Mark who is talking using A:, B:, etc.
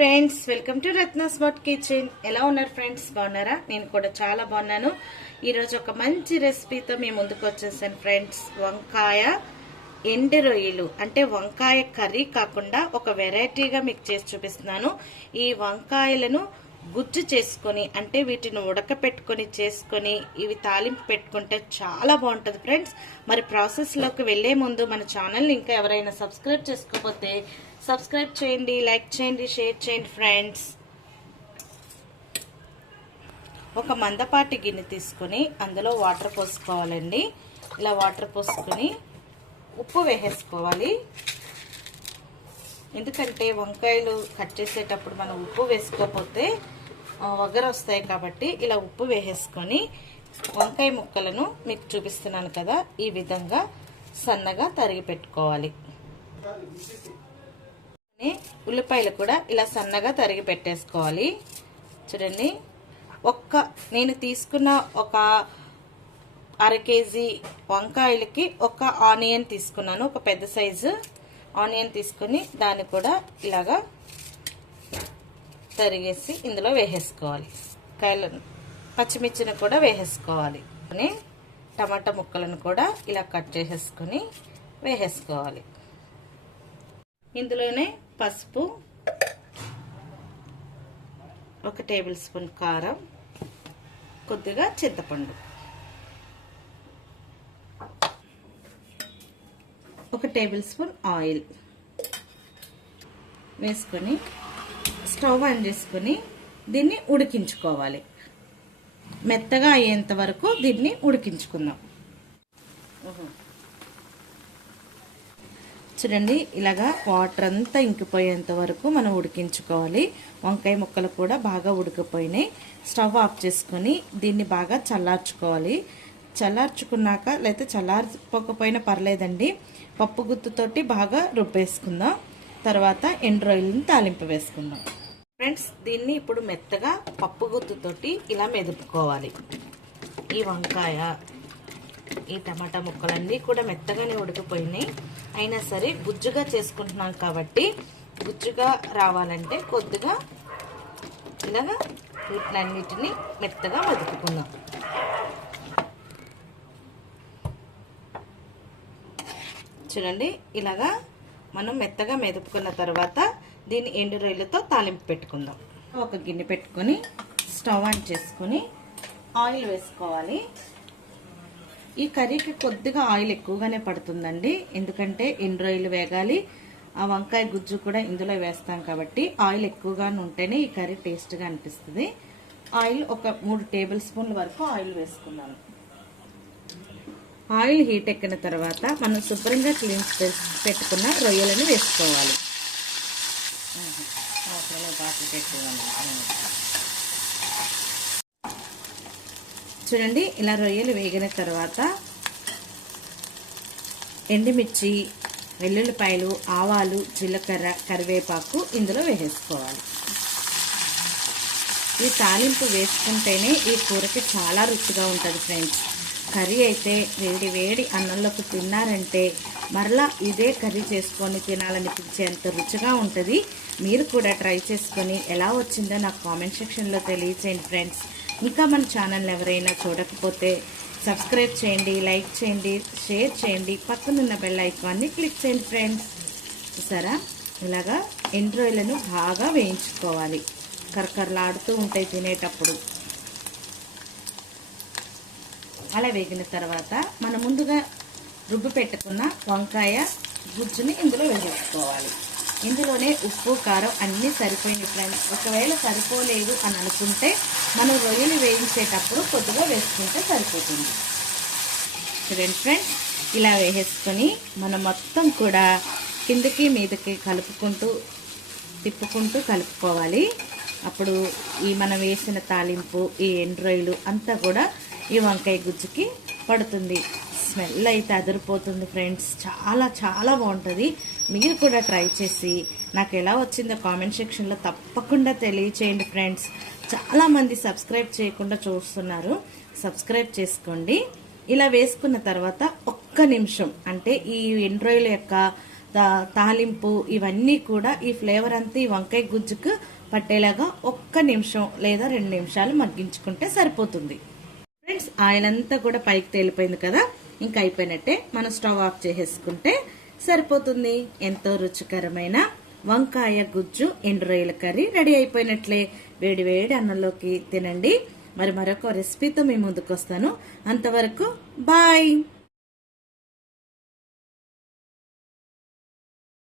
A: Friends welcome to Ratna smart kitchen. ఎలా ఉన్నారు friends? బాగున్నారా? నేను కూడా చాలా బాగున్నాను. ఈరోజు ఒక మంచి రెసిపీతో మీ ముందుకు వచ్చేసాను ఫ్రెండ్స్. వంకాయ ఎండు రొయ్యలు అంటే వంకాయ కర్రీ కాకుండా ఒక వెరైటీగా మీకు చేసి చూపిస్తున్నాను. ఈ వంకాయలను గుజ్జు చేసుకొని అంటే వీటిని ఉడకపెట్టుకొని చేసుకొని ఇవి తాలింపు పెట్టుకుంటే చాలా బాగుంటుంది ఫ్రెండ్స్. మరి ప్రాసెస్లోకి వెళ్ళే ముందు మన ఛానల్ని ఇంకా ఎవరైనా సబ్స్క్రైబ్ చేసుకోకపోతే సబ్స్క్రైబ్ చేయండి లైక్ చేయండి షేర్ చేయండి ఫ్రెండ్స్. ఒక మందపాటి గిన్నె తీసుకొని అందులో వాటర్ పోసుకోవాలండి. ఇలా వాటర్ పోసుకొని ఉప్పు వేసేసుకోవాలి. ఎందుకంటే వంకాయలు కట్ చేసేటప్పుడు మనం ఉప్పు వేసుకోకపోతే వగర వస్తాయి కాబట్టి ఇలా ఉప్పు వేసేసుకొని వంకాయ ముక్కలను మీకు చూపిస్తున్నాను కదా ఈ విధంగా సన్నగా తరిగి పెట్టుకోవాలి. ఉల్లిపాయలు కూడా ఇలా సన్నగా తరిగి పెట్టేసుకోవాలి. చూడండి ఒక్క నేను తీసుకున్న ఒక అర కేజీ వంకాయలకి ఒక ఆనియన్ తీసుకున్నాను ఒక పెద్ద సైజు ఆనియన్ తీసుకొని దాన్ని కూడా ఇలాగా తరిగేసి ఇందులో వేసేసుకోవాలి. కాయలను పచ్చిమిర్చిని కూడా వేసేసుకోవాలి. టమాటా ముక్కలను కూడా ఇలా కట్ చేసేసుకొని వేసేసుకోవాలి. ఇందులోనే పసుపు ఒక టేబుల్ స్పూన్ కారం కొద్దిగా చింతపండు. ఒక టేబుల్ స్పూన్ ఆయిల్ వేసుకొని స్టవ్ ఆన్ చేసుకొని దీన్ని ఉడికించుకోవాలి. మెత్తగా అయ్యేంత వరకు దీన్ని ఉడికించుకుందాం. చూడండి ఇలాగా వాటర్ అంతా ఇంకిపోయేంత వరకు మనం ఉడికించుకోవాలి. వంకాయ ముక్కలు కూడా బాగా ఉడికిపోయినాయి. స్టవ్ ఆఫ్ చేసుకొని దీన్ని బాగా చల్లార్చుకోవాలి. చల్లార్చుకున్నాక లేకపోతే చల్లార్చుకోకపోయినా పర్లేదండి. పప్పు గుత్తుతోటి బాగా రుబ్బేసుకుందాం. తర్వాత ఎండ్రాయిల్ని తాలింపు వేసుకుందాం. ఫ్రెండ్స్ దీన్ని ఇప్పుడు మెత్తగా పప్పు గుత్తుతోటి ఇలా మెదుపుకోవాలి. ఈ వంకాయ ఈ టమాటా ముక్కలన్నీ కూడా మెత్తగానే ఉడికిపోయినాయి. అయినా సరే గుజ్జుగా చేసుకుంటున్నాం కాబట్టి గుజ్జుగా రావాలంటే కొద్దిగా ఇలాగా వీటినన్నిటిని మెత్తగా మదుపుకుందాం. చూడండి ఇలాగా మనం మెత్తగా మెదుపుకున్న తర్వాత దీన్ని ఎండు రొయ్యలతో తాలింపు పెట్టుకుందాం. ఒక గిన్నె పెట్టుకొని స్టవ్ ఆన్ చేసుకొని ఆయిల్ వేసుకోవాలి. ఈ కర్రీకి కొద్దిగా ఆయిల్ ఎక్కువగానే పడుతుందండి. ఎందుకంటే ఎండు వేగాలి. ఆ వంకాయ గుజ్జు కూడా ఇందులో వేస్తాం కాబట్టి ఆయిల్ ఎక్కువగానే ఉంటేనే ఈ కర్రీ టేస్ట్గా అనిపిస్తుంది. ఆయిల్ ఒక మూడు టేబుల్ స్పూన్ల వరకు ఆయిల్ వేసుకున్నాను ఆయిల్ హీట్ ఎక్కిన తర్వాత మనం శుభ్రంగా క్లీన్ పెట్టుకున్న రొయ్యలను వేసుకోవాలి. చూడండి ఇలా రొయ్యలు వేగిన తర్వాత ఎండుమిర్చి వెల్లుల్లిపాయలు ఆవాలు జీలకర్ర కరివేపాకు ఇందులో వేసేసుకోవాలి. ఈ తాలింపు వేసుకుంటేనే ఈ కూరకి చాలా రుచిగా ఉంటుంది ఫ్రెండ్స్ కర్రీ అయితే వేడి వేడి అన్నంలోకి తిన్నారంటే మరలా ఇదే కర్రీ చేసుకొని తినాలనిపించేంత రుచిగా ఉంటుంది. మీరు కూడా ట్రై చేసుకొని ఎలా వచ్చిందో నాకు కామెంట్ సెక్షన్లో తెలియచేయండి ఫ్రెండ్స్ ఇంకా మన ఛానల్ ఎవరైనా చూడకపోతే సబ్స్క్రైబ్ చేయండి లైక్ చేయండి షేర్ చేయండి. పక్కనున్న బెల్ ఐకాన్ని క్లిక్ చేయండి ఫ్రెండ్స్ చూసారా? ఇలాగా ఎండ్రాయిలను బాగా వేయించుకోవాలి. కరకరలాడుతూ ఉంటాయి తినేటప్పుడు. అలా వేగిన తర్వాత మనం ముందుగా రుబ్బు పెట్టుకున్న వంకాయ గుజ్జుని ఇందులో వేసేసుకోవాలి. ఇందులోనే ఉప్పు కారం అన్నీ సరిపోయింది ఫ్రెండ్స్ ఒకవేళ సరిపోలేదు అని అనుకుంటే మనం రొయ్యలు వేయించేటప్పుడు కొద్దిగా వేసుకుంటే సరిపోతుంది. చూడండి ఫ్రెండ్స్ ఇలా వేసేసుకొని మనం మొత్తం కూడా కిందకి మీదకి కలుపుకుంటూ తిప్పుకుంటూ కలుపుకోవాలి. అప్పుడు ఈ మనం వేసిన తాలింపు ఈ ఎండ్రాయిలు అంతా కూడా ఈ వంకాయ గుజ్జుకి పడుతుంది. స్మెల్ అయితే అదిరిపోతుంది ఫ్రెండ్స్. చాలా చాలా బాగుంటుంది. మీరు కూడా ట్రై చేసి నాకు ఎలా వచ్చిందో కామెంట్ సెక్షన్లో తప్పకుండా తెలియచేయండి ఫ్రెండ్స్. చాలామంది సబ్స్క్రైబ్ చేయకుండా చూస్తున్నారు. సబ్స్క్రైబ్ చేసుకోండి. ఇలా వేసుకున్న తర్వాత ఒక్క నిమిషం అంటే ఈ ఎండ్రాయిల్ యొక్క తాలింపు ఇవన్నీ కూడా ఈ ఫ్లేవర్ అంతా ఈ వంకాయ గుజ్జుకు పట్టేలాగా ఒక్క నిమిషం లేదా రెండు నిమిషాలు మగ్గించుకుంటే సరిపోతుంది. ఫ్రెండ్స్ ఆయిల్ అంతా కూడా పైకి తేలిపోయింది కదా? ఇంకా అయిపోయినట్టే మనం స్టవ్ ఆఫ్ చేసేసుకుంటే సరిపోతుంది. ఎంతో రుచికరమైన వంకాయ గుజ్జు ఎండు రొయ్యల కర్రీ రెడీ అయిపోయినట్లే. వేడి వేడి అన్నంలోకి తినండి. మరి మరొక రెసిపీతో మీ ముందుకు వస్తాను అంతవరకు బాయ్!